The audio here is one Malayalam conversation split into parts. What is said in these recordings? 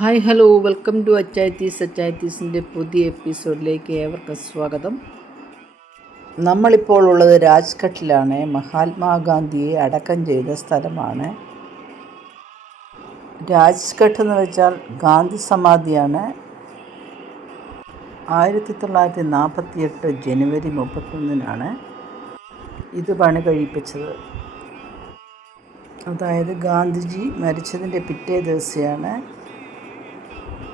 Hi hello. Welcome to Achayathees അച്ചായത്തീസിന്റെ പുതിയ എപ്പിസോഡിലേക്ക് ഏവർക്കും സ്വാഗതം. നമ്മളിപ്പോൾ ഉള്ളത് രാജ്ഘട്ടിലാണ്. മഹാത്മാഗാന്ധിയെ അടക്കം ചെയ്ത സ്ഥലമാണ്. രാജ്ഘട്ട് എന്ന് വെച്ചാൽ ഗാന്ധി സമാധിയാണ്. ആയിരത്തി തൊള്ളായിരത്തി നാൽപ്പത്തി എട്ട് ജനുവരി മുപ്പത്തൊന്നിനാണ് ഇത് പണി കഴിപ്പിച്ചത് അതായത് ഗാന്ധിജി മരിച്ചതിന്റെ പിറ്റേ ദിവസമാണ്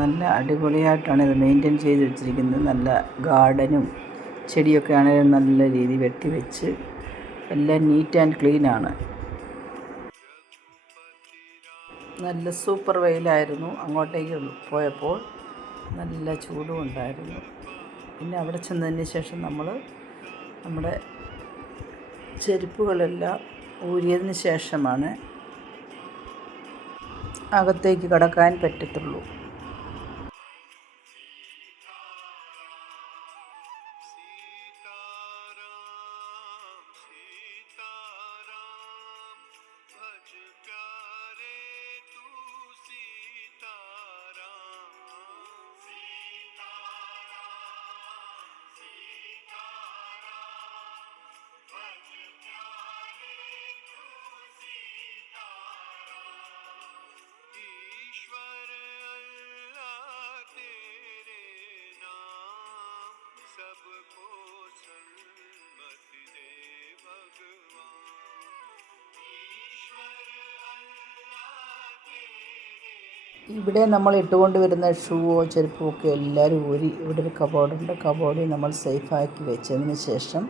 നല്ല അടിപൊളിയായിട്ടാണ് ഇത് മെയിന്റെയിൻ ചെയ്ത് വെച്ചിരിക്കുന്നത്. നല്ല ഗാർഡനും ചെടിയൊക്കെ ആണെങ്കിലും നല്ല രീതി വെട്ടി വെച്ച് എല്ലാം നീറ്റ് ആൻഡ് ക്ലീൻ ആണ്. നല്ല സൂപ്പർ വെയിലായിരുന്നു. അങ്ങോട്ടേക്ക് പോയപ്പോൾ നല്ല ചൂടും ഉണ്ടായിരുന്നു. പിന്നെ അവിടെ ചെന്നതിന് ശേഷം നമ്മൾ നമ്മുടെ ചെരുപ്പുകളെല്ലാം ഊരിയതിന് ശേഷമാണ് അകത്തേക്ക് കടക്കാൻ പറ്റത്തുള്ളൂ. ഇവിടെ നമ്മൾ ഇട്ടുകൊണ്ട് വരുന്ന ഷൂവോ ചെരുപ്പോ ഒക്കെ എല്ലാവരും ഊരി ഇവിടെ ഒരു കബോർഡുണ്ട് കബോർഡിൽ നമ്മൾ സേഫാക്കി വെച്ചതിന് ശേഷം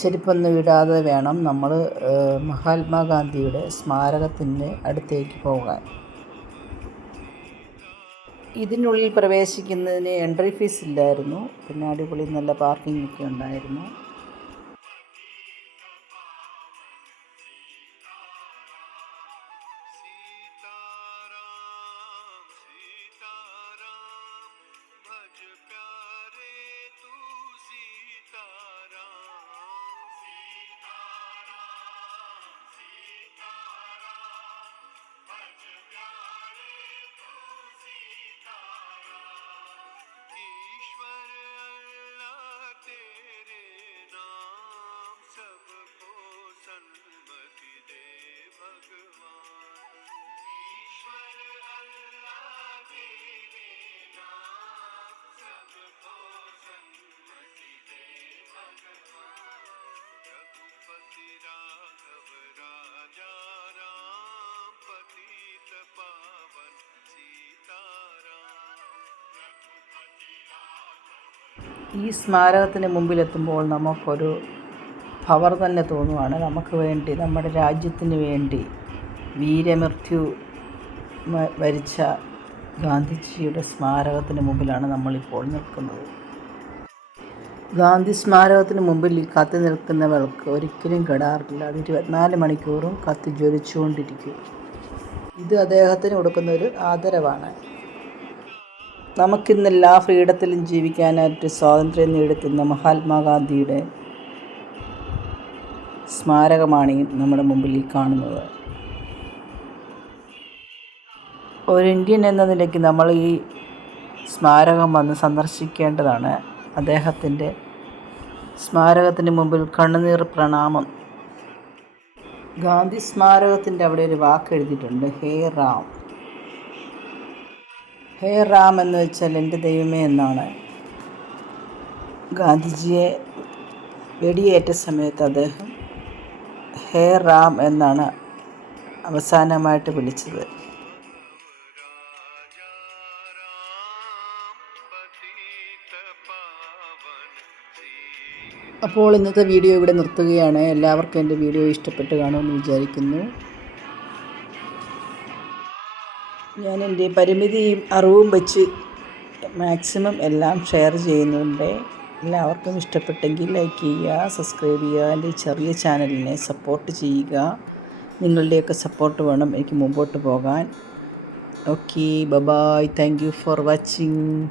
ചെരുപ്പൊന്നും ഇടാതെ വേണം നമ്മൾ മഹാത്മാഗാന്ധിയുടെ സ്മാരകത്തിന് അടുത്തേക്ക് പോകാൻ. ഇതിനുള്ളിൽ പ്രവേശിക്കുന്നതിന് എൻട്രി ഫീസ് ഇല്ലായിരുന്നു. പിന്നെ അടിപൊളി നല്ല പാർക്കിംഗ് ഒക്കെ ഉണ്ടായിരുന്നു. ഈ സ്മാരകത്തിന് മുമ്പിലെത്തുമ്പോൾ നമുക്കൊരു പവർ തന്നെ തോന്നുവാണ്. നമുക്ക് വേണ്ടി നമ്മുടെ രാജ്യത്തിന് വേണ്ടി വീരമൃത്യു വരിച്ച ഗാന്ധിജിയുടെ സ്മാരകത്തിന് മുമ്പിലാണ് നമ്മളിപ്പോൾ നിൽക്കുന്നത്. ഗാന്ധി സ്മാരകത്തിന് മുമ്പിൽ കത്തി നിൽക്കുന്ന വിളക്ക് ഒരിക്കലും കെടാറില്ല. അത് ഇരുപത്തിനാല് മണിക്കൂറും കത്തി ജ്വലിച്ചുകൊണ്ടിരിക്കും. ഇത് അദ്ദേഹത്തിന് കൊടുക്കുന്ന ഒരു ആദരവാണ്. നമുക്കിന്ന് എല്ലാ ഫ്രീഡത്തിലും ജീവിക്കാനായിട്ട് സ്വാതന്ത്ര്യം നേടിത്തന്ന മഹാത്മാഗാന്ധിയുടെ സ്മാരകമാണ് നമ്മുടെ മുമ്പിൽ ഈ കാണുന്നത്. ഒരു ഇന്ത്യൻ എന്ന നിലയ്ക്ക് നമ്മൾ ഈ സ്മാരകം വന്ന് സന്ദർശിക്കേണ്ടതാണ്. അദ്ദേഹത്തിന്റെ സ്മാരകത്തിന് മുമ്പിൽ കണ്ണുനീർ പ്രണാമം. ഗാന്ധി സ്മാരകത്തിന്റെ അവിടെ ഒരു വാക്ക് എഴുതിയിട്ടുണ്ട് ഹേ റാം. ഹേ റാം എന്ന് വെച്ചാൽ എന്റെ ദൈവമേ എന്നാണ്. ഗാന്ധിജിയെ വെടിയേറ്റ സമയത്ത് അദ്ദേഹം ഹേ റാം എന്നാണ് അവസാനമായിട്ട് വിളിച്ചത്. അപ്പോൾ ഇന്നത്തെ വീഡിയോ ഇവിടെ നിർത്തുകയാണ്. എല്ലാവർക്കും എന്റെ വീഡിയോ ഇഷ്ടപ്പെട്ട് കാണുമെന്ന് വിചാരിക്കുന്നു. ഞാൻ എന്റെ പരിമിതിയും അറിവും വെച്ച് മാക്സിമം എല്ലാം ഷെയർ ചെയ്യുന്നുണ്ട്. എല്ലാവർക്കും ഇഷ്ടപ്പെട്ടെങ്കിൽ ലൈക്ക് ചെയ്യുക സബ്സ്ക്രൈബ് ചെയ്യുക എന്റെ ചെറിയ ചാനലിനെ സപ്പോർട്ട് ചെയ്യുക. നിങ്ങളുടെയൊക്കെ സപ്പോർട്ട് വേണം എനിക്ക് മുമ്പോട്ട് പോകാൻ. Okay bye-bye. Thank you for watching.